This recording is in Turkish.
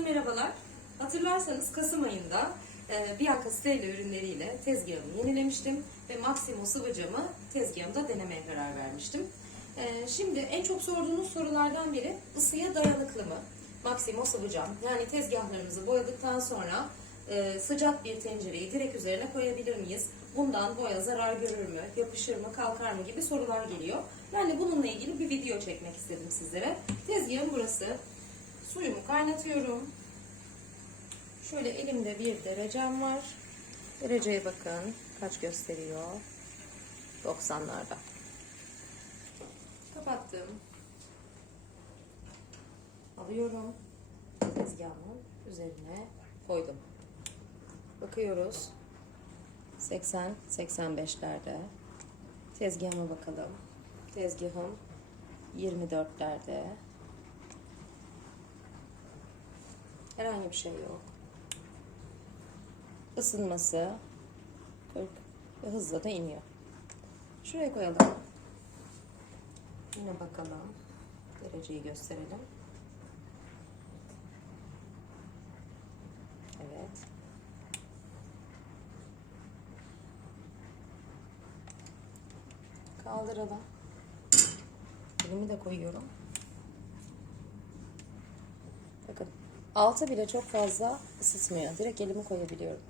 Herkese merhabalar. Hatırlarsanız Kasım ayında e, Bianca Stella ürünleriyle tezgahımı yenilemiştim ve Maximo sıvı camı tezgahımda denemeye karar vermiştim. E, Şimdi en çok sorduğunuz sorulardan biri ısıya dayanıklı mı? Maximo sıvı cam. Yani tezgahlarımızı boyadıktan sonra e, sıcak bir tencereyi direkt üzerine koyabilir miyiz? Bundan boya zarar görür mü, yapışır mı, kalkar mı gibi sorular geliyor. Ben de bununla ilgili bir video çekmek istedim sizlere. Tezgahım burası. Suyumu kaynatıyorum. Şöyle elimde bir derecem var. Dereceye bakın kaç gösteriyor. 90'larda. Kapattım. Alıyorum. Tezgahımın üzerine koydum. Bakıyoruz. 80-85'lerde. Tezgahıma bakalım. Tezgahım 24'lerde. Herhangi bir şey yok. Isınması 40 ve hızla da iniyor. Şuraya koyalım. Yine bakalım. Dereceyi gösterelim. Evet. Kaldıralım. Elimi de koyuyorum. Bakın altı bile çok fazla ısıtmıyor. Direkt elimi koyabiliyorum.